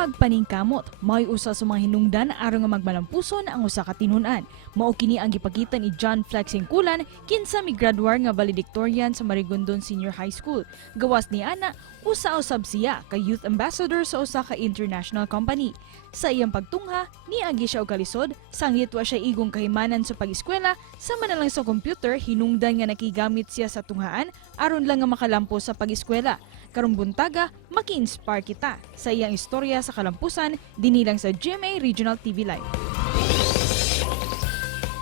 Pagpaningkamot, may usa sa mga hinungdan aron nga magmalampuson ang usa ka tinun-an. Mao kini ang gipakita ni John Flex Singkulan kinsa migraduar nga valedictorian sa Marigondon Senior High School. Gawas ni ana, usa-usab siya ka youth ambassador sa usa ka international company. Sa iyang pagtungha, niagi siya og kalisod, sangit wa siya igong kahimanan sa pag-eskwela, sama na lang sa computer hinungdan nga nakigamit siya sa tunghaan aron lang nga makalampos sa pag-eskwela. Karong buntaga, maki-inspire kita sa iyang istorya sa kalampusan dinilang sa GMA Regional TV Live.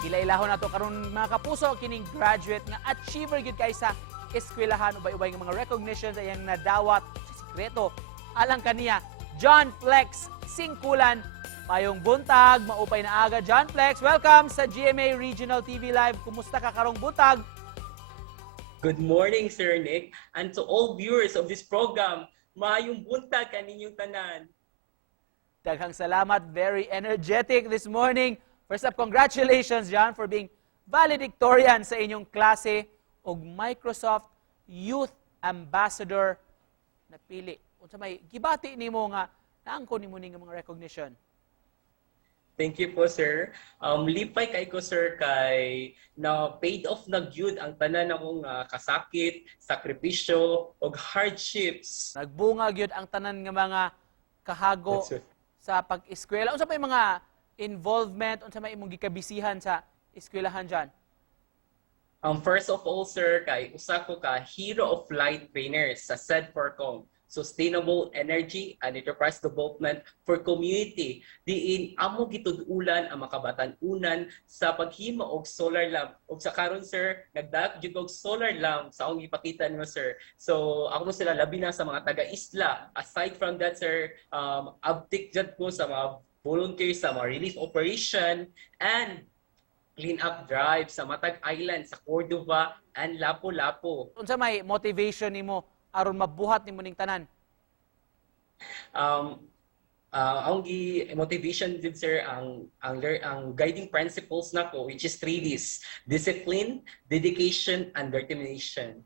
Ilailahon nato karon mga kapuso kining graduate nga achiever gyud kay sa eskwelahan ubay-ubay nga mga recognitions ayang nadawat sa sekreto alang kaniya John Flex Singkulan. Mayong buntag, maupay na aga John Flex. Welcome sa GMA Regional TV Live. Kumusta ka karong buntag? Good morning, Sir Nick, and to all viewers of this program. Maayong buntag kaninyong tanan. Daghang salamat. Very energetic this morning. First up, congratulations, John, for being valedictorian sa inyong klase og Microsoft Youth Ambassador na pili. Unsa may gibati nimo nga naangko nimo ning mga recognition? Thank you po, sir. Lipay kay ko, sir, kay na paid off na gyud ang tanan akong kasakit, sakripisyo, og hardships. Nagbunga gyud ang tanan nga mga kahago That's right. sa pag-eskwela. Unsa may mga involvement, unsa may imong gikabisihan sa eskwelahan dyan? First of all, sir, kay usa ko ka Hero of Light trainer sa SEDFORCOM, Sustainable Energy and Enterprise Development for Community. Diin amo gitud-ulan ang makabatan-unan sa paghimo og solar lamp. Og sa karon, sir, nagdaak jud og solar lamp sa akong ipakita nimo, sir. So ako mo sila labi na sa mga taga-isla. Aside from that, sir, uptick jud ko sa mga volunteers sa mga relief operation and clean up drive sa Matag Island, sa Cordova and Lapu-Lapu. Unsa may motivation nimo aron mabuhat nimo ning tanan? Ang motivation din, sir, ang guiding principles nako, which is 3Ds: discipline, dedication, and determination.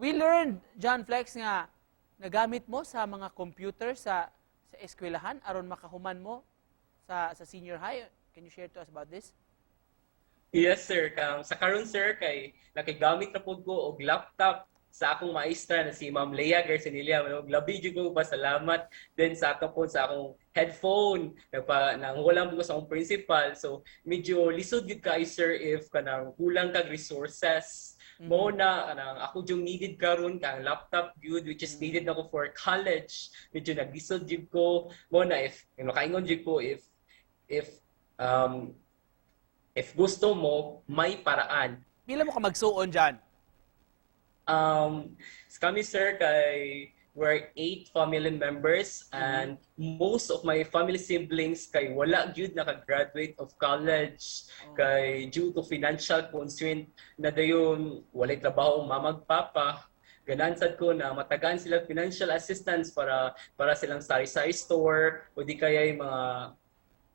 We learned, John Flex, nga nagamit mo sa mga computer sa eskwelahan aron makahuman mo sa senior high. Can you share to us about this? Yes, sir. Sa karon, sir, kay nakigamit na po ko og laptop sa akong maestra na si Ma'am Leia Garcinelia. Labi jud ko pasalamat din sa ato po sa akong headphone nang wala mo sa akong principal. So medyo lisod gid kay, sir, if kanang kulang kag resources. Mo na kanang ako jung needed karon kang laptop good which is needed nako for college. Medyo naglisod jud ko. Mo na if makaingon jud ko if gusto mo, may paraan. Pila mo ka magsuon dyan? Kami, sir, kay we're 8 family members and most of my family siblings kay wala gyud naka-graduate of college kay due to financial constraint na dayon walay trabaho ang mamag papa. Ganansad ko na matagaan sila financial assistance para silang sari-sari store o di kaya mga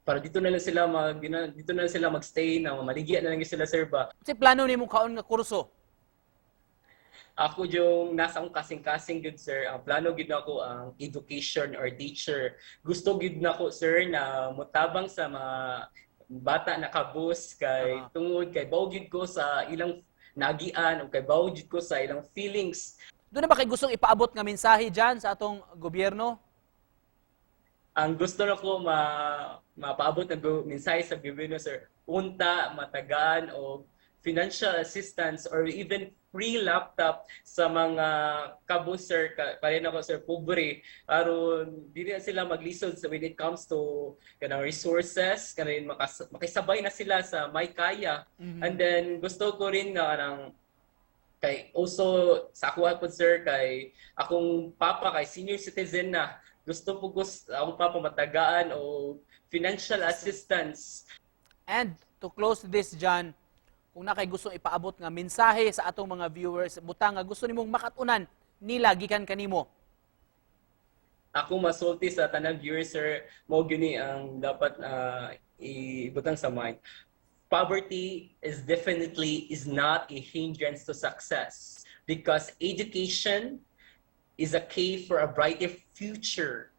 para dito na lang sila magstay na maligya na lang sila, sir, ba. Kasi plano nimo kaon nga kurso? Ako yung nasa akong kasing-kasing good, sir. Ang plano gid nako ang education or teacher. Gusto gid nako, sir, na mutabang sa mga bata na kabus kay tungod kay bawo gid ko sa ilang nagian o kay bawo gid ko sa ilang feelings. Doon na ba kay gustong ipaabot nga mensahe dyan sa atong gobyerno? Ang gusto na ko mapaabot na mensahe sa gobyerno, sir, unta matagaan o financial assistance or even free laptop sa mga kabus, sir, kaya na ko, sir, pobre aron dili na sila maglisod when it comes to kanang resources, kanang makisabay na sila sa may kaya. And then gusto ko rin nga kanang kay also sa ako po, sir, kay akong papa kay senior citizen na, gusto po akong papa matagaan o financial assistance. And to close this, John, kung na kay gustong ipaabot nga mensahe sa atong mga viewers, butang nga gusto nimong makatunan nila gikan kanimo. Ako masulti sa tanang viewers, sir, mo gini ang dapat ibutang sa mind. Poverty is not a hindrance to success because education is a key for a brighter future.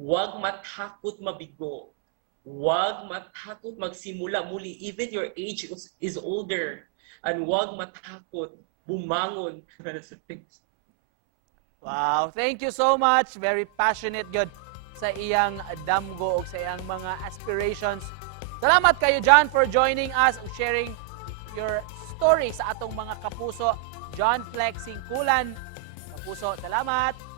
Huwag matakot mabigo. Huwag matakot magsimula muli. Even your age is older. And huwag matakot bumangon. Wow, thank you so much. Very passionate good sa iyang damgo o sa iyang mga aspirations. Salamat kayo, John, for joining us and sharing your story sa atong mga kapuso. John Flexing Kulan. Kapuso, salamat.